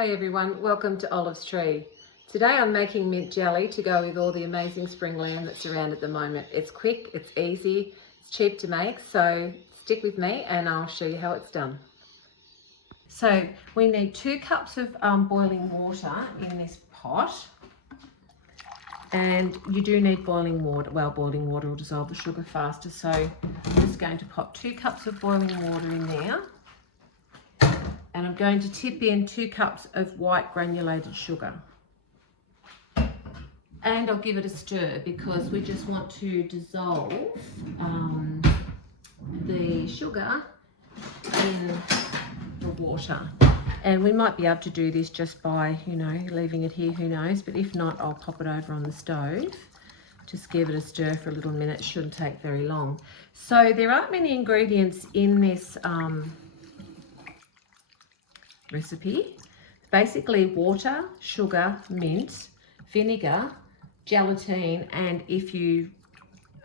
Hi everyone, welcome to Olive's Tree. Today I'm making mint jelly to go with all the amazing spring lamb that's around at the moment. It's quick, it's easy, it's cheap to make, so stick with me and I'll show you how it's done. So we need 2 cups of boiling water in this pot. And you do need boiling water. Well, boiling water will dissolve the sugar faster, so I'm just going to pop 2 cups of boiling water in there. And I'm going to tip in 2 cups of white granulated sugar. And I'll give it a stir because we just want to dissolve the sugar in the water. And we might be able to do this just by, leaving it here, who knows. But if not, I'll pop it over on the stove. Just give it a stir for a little minute. It shouldn't take very long. So there aren't many ingredients in this recipe. Basically water, sugar, mint, vinegar, gelatine, and if you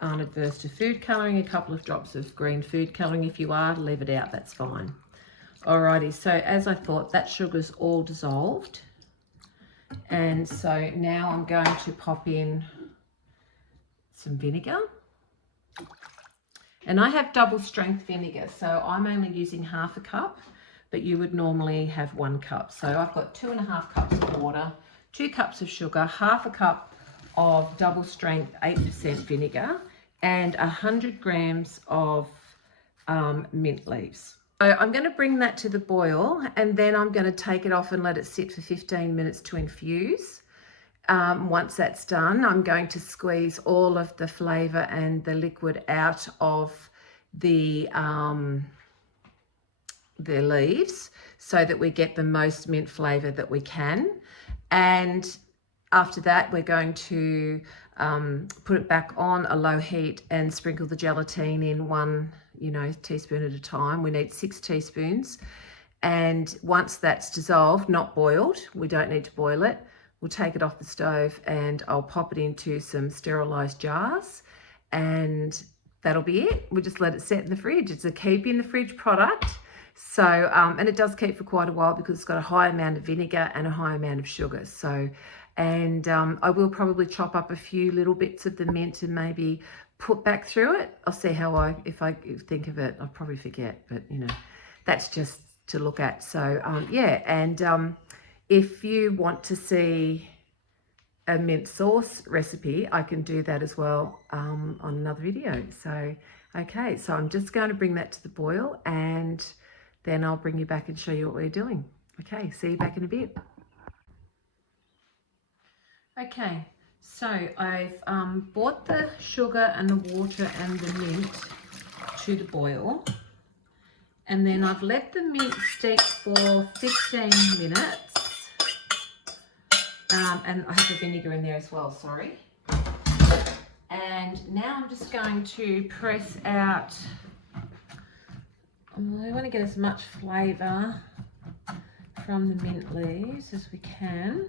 aren't adverse to food colouring, a couple of drops of green food colouring. If you are, leave it out, that's fine. Alrighty, so as I thought, that sugar's all dissolved. And so now I'm going to pop in some vinegar. And I have double strength vinegar, so I'm only using half a cup, but you would normally have 1 cup. So I've got 2.5 cups of water, 2 cups of sugar, half a cup of double strength 8% vinegar, and 100 grams of mint leaves. So I'm going to bring that to the boil, and then I'm going to take it off and let it sit for 15 minutes to infuse. Once that's done, I'm going to squeeze all of the flavour and the liquid out of the leaves so that we get the most mint flavour that we can. And after that, we're going to put it back on a low heat and sprinkle the gelatine in 1 teaspoon at a time. We need 6 teaspoons. And once that's dissolved, not boiled, we don't need to boil it, we'll take it off the stove and I'll pop it into some sterilised jars, and that'll be it. We'll just let it set in the fridge. It's a keep in the fridge product. So, and it does keep for quite a while because it's got a high amount of vinegar and a high amount of sugar. So, and I will probably chop up a few little bits of the mint and maybe put back through it. I'll see how if I think of it. I'll probably forget, but that's just to look at. So, yeah, and if you want to see a mint sauce recipe, I can do that as well on another video. So, okay, so I'm just going to bring that to the boil, and then I'll bring you back and show you what we're doing. Okay, see you back in a bit. Okay, so I've brought the sugar and the water and the mint to the boil, and then I've let the mint steep for 15 minutes. And I have the vinegar in there as well, sorry. And now I'm just going to press out, I want to get as much flavour from the mint leaves as we can.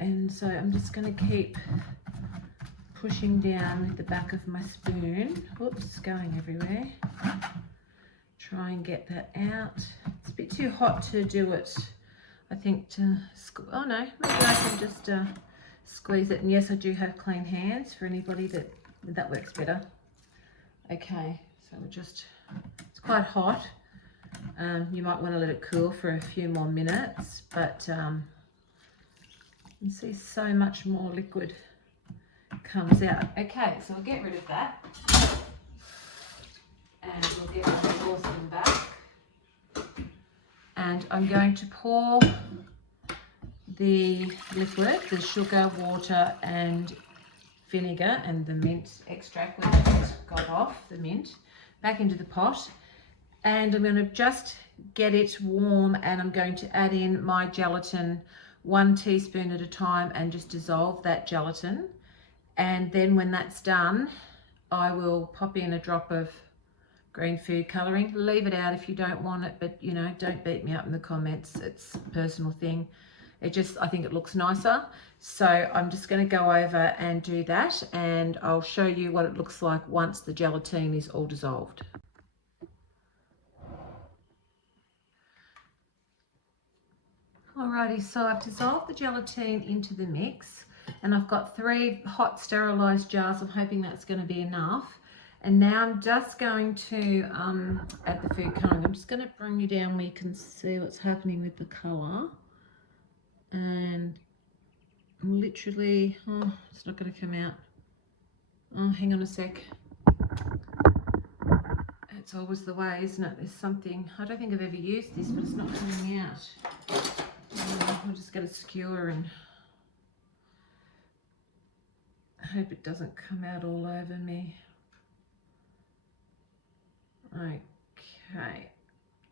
And so I'm just going to keep pushing down with the back of my spoon. Whoops, it's going everywhere. Try and get that out. It's a bit too hot to do it, I think, oh no, maybe I can just squeeze it. And yes, I do have clean hands for anybody that works better. Okay, so it's quite hot. You might want to let it cool for a few more minutes, but you can see so much more liquid comes out. Okay, so I'll get rid of that. And we'll get my saucepan back. And I'm going to pour the liquid, the sugar, water and vinegar and the mint extract we just got off the mint, back into the pot. And I'm going to just get it warm, and I'm going to add in my gelatin 1 teaspoon at a time and just dissolve that gelatin. And then when that's done, I will pop in a drop of green food colouring. Leave it out if you don't want it, but don't beat me up in the comments. It's a personal thing. I think it looks nicer. So I'm just going to go over and do that, and I'll show you what it looks like once the gelatine is all dissolved. Alrighty, so I've dissolved the gelatine into the mix, and I've got 3 hot sterilised jars. I'm hoping that's going to be enough. And now I'm just going to add the food colouring. I'm just going to bring you down where you can see what's happening with the colour. And I'm literally, oh, it's not going to come out. Oh, hang on a sec. It's always the way, isn't it? There's something, I don't think I've ever used this, but it's not coming out. I'll just get a skewer and hope it doesn't come out all over me. Okay.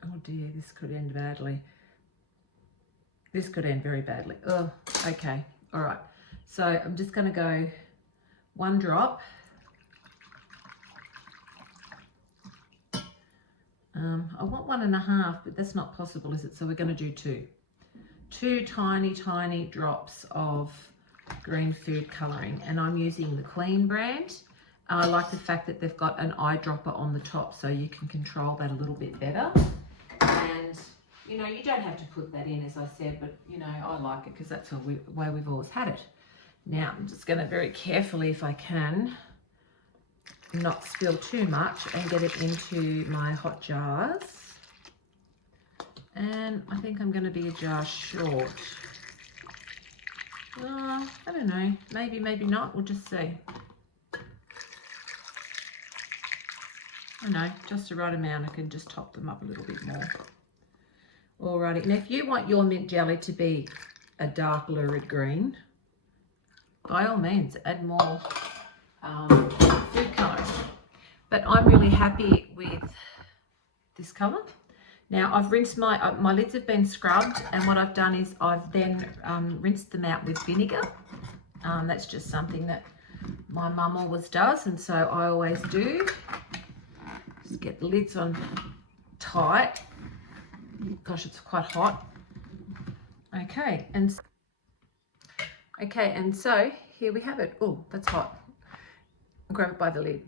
Oh dear, this could end badly. This could end very badly. Oh, okay. All right. So I'm just going to go 1 drop. I want 1.5, but that's not possible, is it? So we're going to do 2. 2 tiny drops of green food colouring, and I'm using the Queen brand. I like the fact that they've got an eyedropper on the top, so you can control that a little bit better. And you know, you don't have to put that in, as I said, but you know, I like it because that's the way we've always had it. Now I'm just going to very carefully, if I can, not spill too much and get it into my hot jars. And I think I'm going to be a jar short. I don't know, maybe not, we'll just see. I know, just the right amount. I can just top them up a little bit more. Alrighty, now if you want your mint jelly to be a dark lurid green, by all means add more food colouring. But I'm really happy with this colour. Now I've rinsed my lids have been scrubbed, and what I've done is I've then rinsed them out with vinegar. That's just something that my mum always does, and so I always do. Just get the lids on tight. Gosh, it's quite hot. Okay, and so here we have it. Oh, that's hot. I'll grab it by the lid.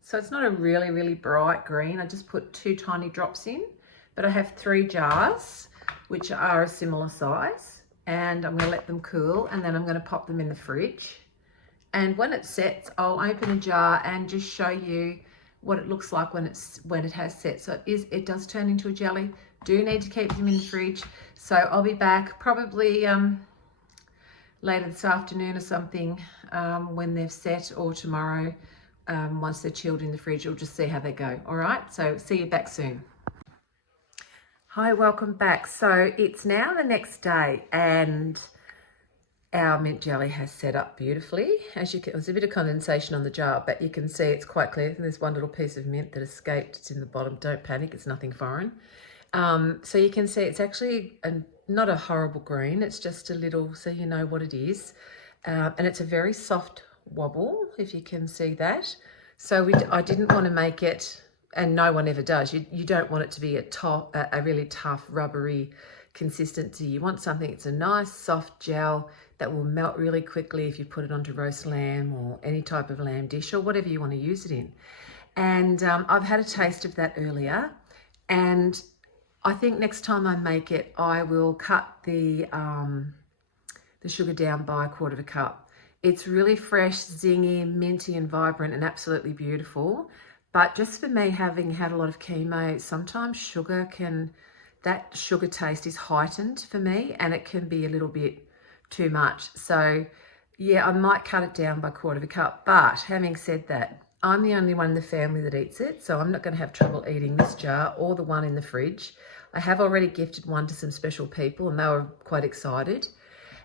So it's not a really bright green. I just put 2 tiny drops in, but I have 3 jars which are a similar size, and I'm going to let them cool, and then I'm going to pop them in the fridge. And when it sets, I'll open a jar and just show you what it looks like when it has set. So it does turn into a jelly. Do need to keep them in the fridge. So I'll be back probably later this afternoon or something when they've set, or tomorrow once they're chilled in the fridge. We'll just see how they go. All right, so see you back soon. Hi, welcome back. So it's now the next day, and our mint jelly has set up beautifully. As you can, there's a bit of condensation on the jar, but you can see it's quite clear. There's one little piece of mint that escaped. It's in the bottom. Don't panic, it's nothing foreign. So you can see it's actually not a horrible green. It's just a little, so you know what it is. And it's a very soft wobble, if you can see that. So I didn't want to make it, and no one ever does. You don't want it to be a really tough, rubbery consistency. You want something that's a nice, soft gel that will melt really quickly if you put it onto roast lamb or any type of lamb dish or whatever you want to use it in. And I've had a taste of that earlier, and I think next time I make it, I will cut the sugar down by 1/4 cup. It's really fresh, zingy, minty and vibrant and absolutely beautiful. But just for me, having had a lot of chemo, sometimes that sugar taste is heightened for me, and it can be a little bit too much. So yeah, I might cut it down by 1/4 cup. But having said that, I'm the only one in the family that eats it, so I'm not going to have trouble eating this jar or the one in the fridge. I have already gifted one to some special people, and they were quite excited.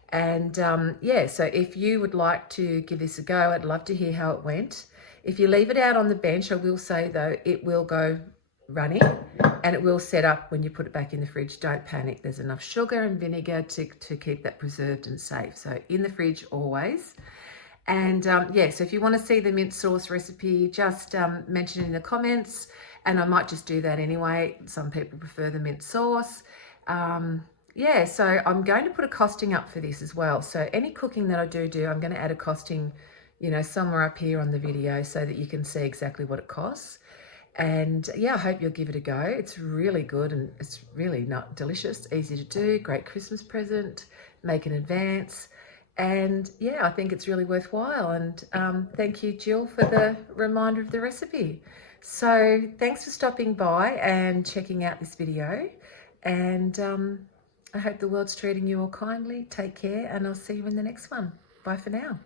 And yeah, so if you would like to give this a go, I'd love to hear how it went. If you leave it out on the bench, I will say though, it will go runny and it will set up when you put it back in the fridge. Don't panic. There's enough sugar and vinegar to keep that preserved and safe. So in the fridge always. And yeah, so if you want to see the mint sauce recipe, just mention it in the comments, and I might just do that anyway. Some people prefer the mint sauce. Yeah, so I'm going to put a costing up for this as well. So any cooking that I do, I'm going to add a costing, you know, somewhere up here on the video so that you can see exactly what it costs. And yeah, I hope you'll give it a go. It's really good and it's really not delicious, easy to do, great Christmas present, make in advance. And yeah, I think it's really worthwhile. And thank you, Jill, for the reminder of the recipe. So thanks for stopping by and checking out this video. And I hope the world's treating you all kindly. Take care, and I'll see you in the next one. Bye for now.